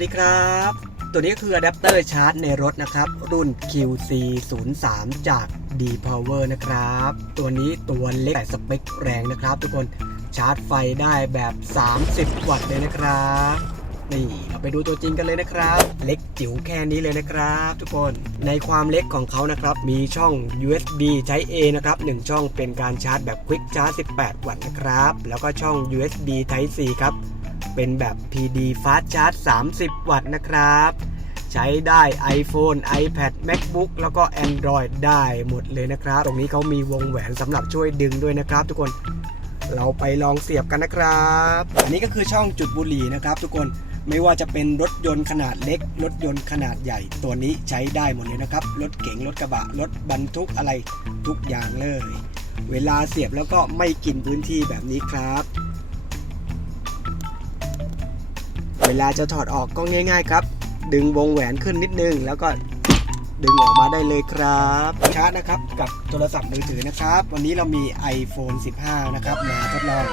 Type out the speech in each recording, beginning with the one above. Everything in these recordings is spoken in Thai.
วัสดีครับ ตัวนี้ก็คืออะแดปเตอร์ชาร์จในรถนะครับ รุ่น QC03 จาก D Power นะครับ ตัวนี้ตัวเล็กแต่สเปคแรงนะครับ ทุกคนชาร์จไฟได้แบบ 30 วัตต์เลยนะครับ นี่เราไปดูตัวจริงกันเลยนะครับ เล็กจิ๋วแค่นี้เลยนะครับ ทุกคนในความเล็กของเขานะครับ มีช่อง USB ใช้ A นะครับ 1 ช่องเป็นการชาร์จแบบ Quick Charge 18 วัตต์นะครับ แล้วก็ช่อง USB Type C ครับ เป็นแบบ PD Fast Charge 30 วัตต์นะครับ ใช้ได้ iPhone, iPad, MacBook แล้วก็ Android ได้หมดเลยนะครับ ตรงนี้เขามีวงแหวนสำหรับช่วยดึงด้วยนะครับ ทุกคนเราไปลองเสียบกันนะครับ อันนี้ก็คือช่องจุดบุหรี่นะครับ ทุกคนไม่ว่าจะเป็นรถยนต์ขนาดเล็ก รถยนต์ขนาดใหญ่ ตัวนี้ใช้ได้หมดเลยนะครับ รถเก๋งรถกระบะ รถบรรทุกอะไรทุกอย่างเลย เวลาเสียบแล้วก็ไม่กินพื้นที่แบบนี้ครับ เวลาจะถอดออกก็ง่าย ๆ ครับ ดึงวงแหวนขึ้นนิดนึง แล้วก็ดึงออกมาได้เลยครับชาร์จนะครับกับโทรศัพท์มือถือนะครับ วันนี้เรามี iPhone 15 นะครับมาทดลอง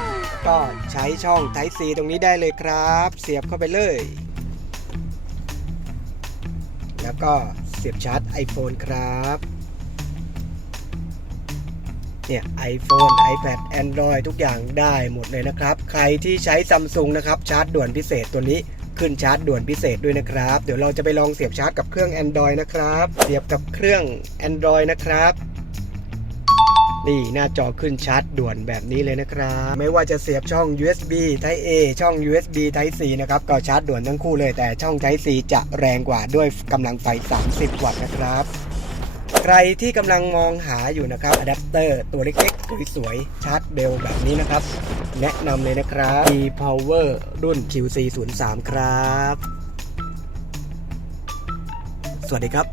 ก็ใช้ช่อง Type C ตรงนี้ได้เลยครับ เสียบเข้าไปเลย แล้วก็เสียบชาร์จ iPhone ครับ เนี่ย iPhone iPad Android ทุกอย่างได้หมดเลยนะครับ ใครที่ใช้ Samsung นะครับชาร์จด่วนพิเศษตัวนี้ขึ้นชาร์จด่วนพิเศษด้วยนะครับ เดี๋ยวเราจะไปลองเสียบชาร์จกับเครื่อง Android นะครับ เสียบกับเครื่อง Android นะครับนี่หน้าจอขึ้นชาร์จด่วนแบบนี้เลยนะครับ ไม่ว่าจะเสียบช่อง USB Type A ช่อง USB Type C นะครับ ก็ชาร์จด่วนทั้งคู่เลยแต่ช่อง Type C จะแรงกว่าด้วยกำลังไฟ 30 วัตต์นะครับ ใครที่กำลังมองหาอยู่นะครับอะแดปเตอร์ตัวเล็กๆ สวยๆ ชาร์จเบลแบบนี้นะครับ แนะนำเลยนะครับ e Power รุ่น QC03 ครับ สวัสดีครับ